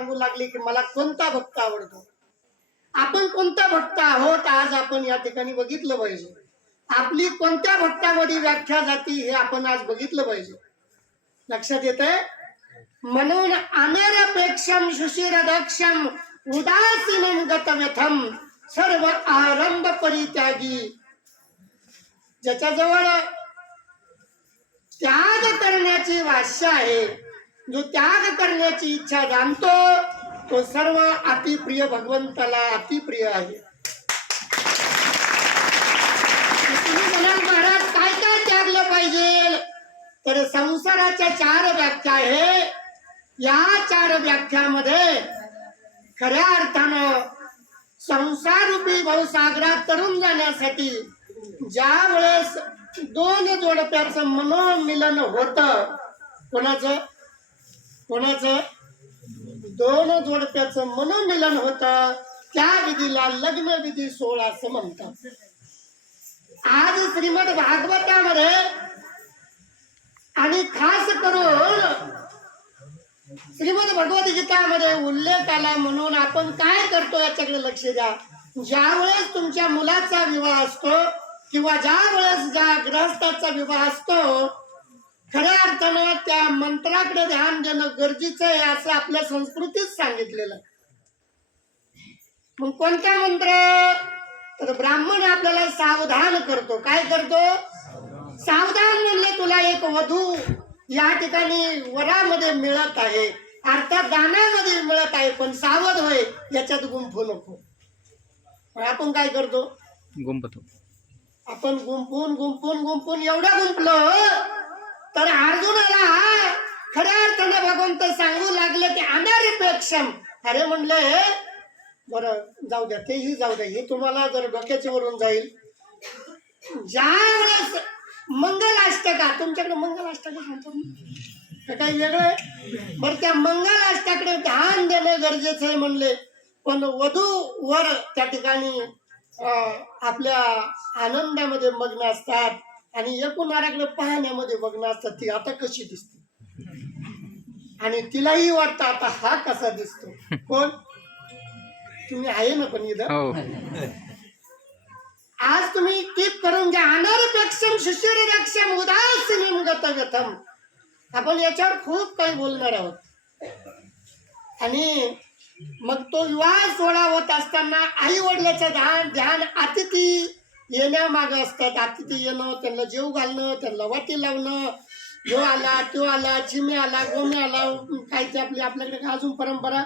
सांगू लागले की मला कोणता भक्त आवडतो. आपण कोणता भक्त आहोत आज आपण या ठिकाणी बघितलं पाहिजे. आपली कोणत्या भक्तामध्ये व्याख्या जाती हे आपण आज बघितलं पाहिजे. लक्षात येतंय. म्हणून अनरपेक्षम शुशिरदक्षम उदासीनं गतव्यथम सर्व आरंभ परित्यागी. ज्याच्याजवळ त्याग करण्याची भाषा आहे, जो त्याग करण्याची इच्छा जाणतो तो सर्व अतिप्रिय भगवंताला अतिप्रिय आहे. तुम्ही म्हणाल महाराज काय काय त्यागलं पाहिजे, तर संसाराच्या 4 व्याख्या आहे. या 4 व्याख्यामध्ये खऱ्या अर्थानं संसारूपी भवसागरात तरुण जाण्यासाठी ज्या वेळेस 2 जोडप्याचं मनोमिलन होतं, कोणाचं 2 जोडप्याचं मनोमिलन होतं, त्या विधीला लग्न विधी 16 असं म्हणतात. आज श्रीमद भागवतामध्ये आणि खास करून श्रीमद भगवद्गीतामध्ये उल्लेख आला. म्हणून आपण काय करतो याच्याकडे लक्ष द्या. ज्या वेळेस तुमच्या मुलाचा विवाह असतो किंवा ज्या वेळेस ज्या गृहस्थाचा विवाह असतो, खऱ्या अर्थानं त्या मंत्राकडे ध्यान देणं गरजेचं आहे असं आपल्या संस्कृतीत सांगितलेलं. मग कोणता मंत्र, तर ब्राह्मण आपल्याला सावधान करतो. काय करतो, सावधान म्हणले तुला एक वधू या ठिकाणी वरामध्ये मिळत आहे, अर्थात दानामध्ये मिळत आहे, पण सावध होय, याच्यात गुंफू नको. आपण काय करतो, गुंफतो. आपण गुंपून एवढं गुंपलो तर अर्जुनाला खऱ्या अर्थानं भगवंत सांगू लागले की अनरिपेक्षम. अरे म्हणले बरं जाऊ द्या, तेही जाऊ द्या, हे तुम्हाला जर डोक्याच्या वरून जाईल. ज्या वेळेस मंगलाष्टका, तुमच्याकडे मंगलाष्टका म्हणतात ना, काही वेगळं. बरं त्या मंगलाष्टकाकडे ध्यान देणं गरजेचं आहे म्हणले. पण वधू वर त्या ठिकाणी आपल्या आनंदामध्ये मग्न असतात आणि एकूणाकडे पाहण्यामध्ये मग्न असतात. ती आता कशी दिसते आणि तिलाही वाटतं आता हा कसा दिसतो. कोण तुम्ही आहे ना पण इथं. आज तुम्ही टीप करून घ्या. अनरपेक्षम शुशिरदक्षम उदासीनं गतव्यथम. आपण याच्यावर खूप काही बोलणार आहोत. आणि मग तो विवाह सोहळा होत असताना आई वडिलाचं ध्यान अतिथी येण्यामाग असतात. अतिथी येणं, त्यांना जेव घालणं, त्यांना वाटी लावणं, जो आला तो आला, चिमे आला, गोमे आला, काय ते आपल्याकडे अजून परंपरा